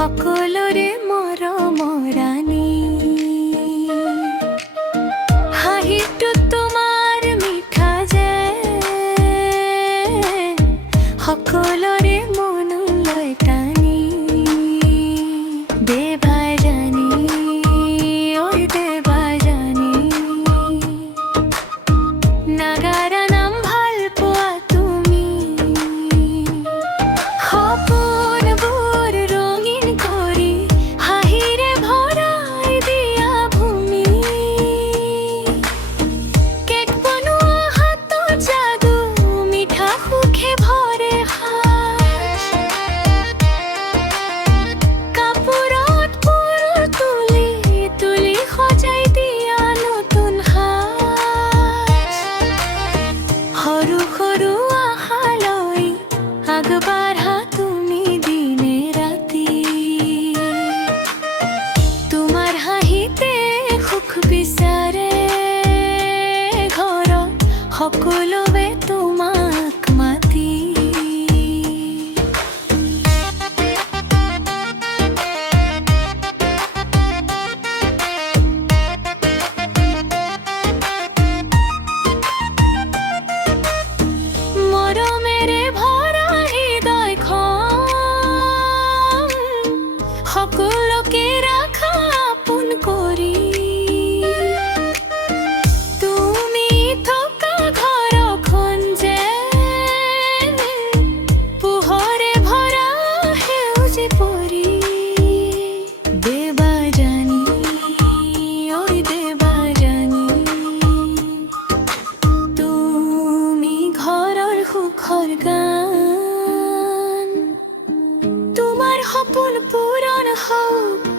সকলরে মৰমৰাণী হাঁহিটো তোমাৰ মিঠা যে সকলৰে মনলৈ টানি দেৱাৰাণী ঐ দেৱাৰাণী নাগাৰা নাম ভাল পোৱা তুমি সপোনবোৰ ৰঙীন কৰি হাঁহিৰে ভৰাই দিয়া ভূমি কেক বনোৱা হাতৰ যাদু মিঠা সুখে ভৰে হাত কাপোৰত ফুল তুলি তুলি সজাই দিয়া নতুন হাত সৰু সৰু আশালৈ আগবাঢ়া তুমি দিনে ৰাতি তোমাৰ হাঁহিতে সুখ বিচাৰে ঘৰত সকলোৱে তোমাক মাতি মৰমেৰে ভৰা হৃদয়খন সকলোকে ৰাখা আপোন কৰি তুমি থকা ঘৰখন যেন পোহৰে ভৰা সেউজী পৰি দেৱাৰাণী ঐ দেৱাৰাণী তুমি ঘৰৰ সুখৰ গান তোমাৰ সপোন পূৰণ হওক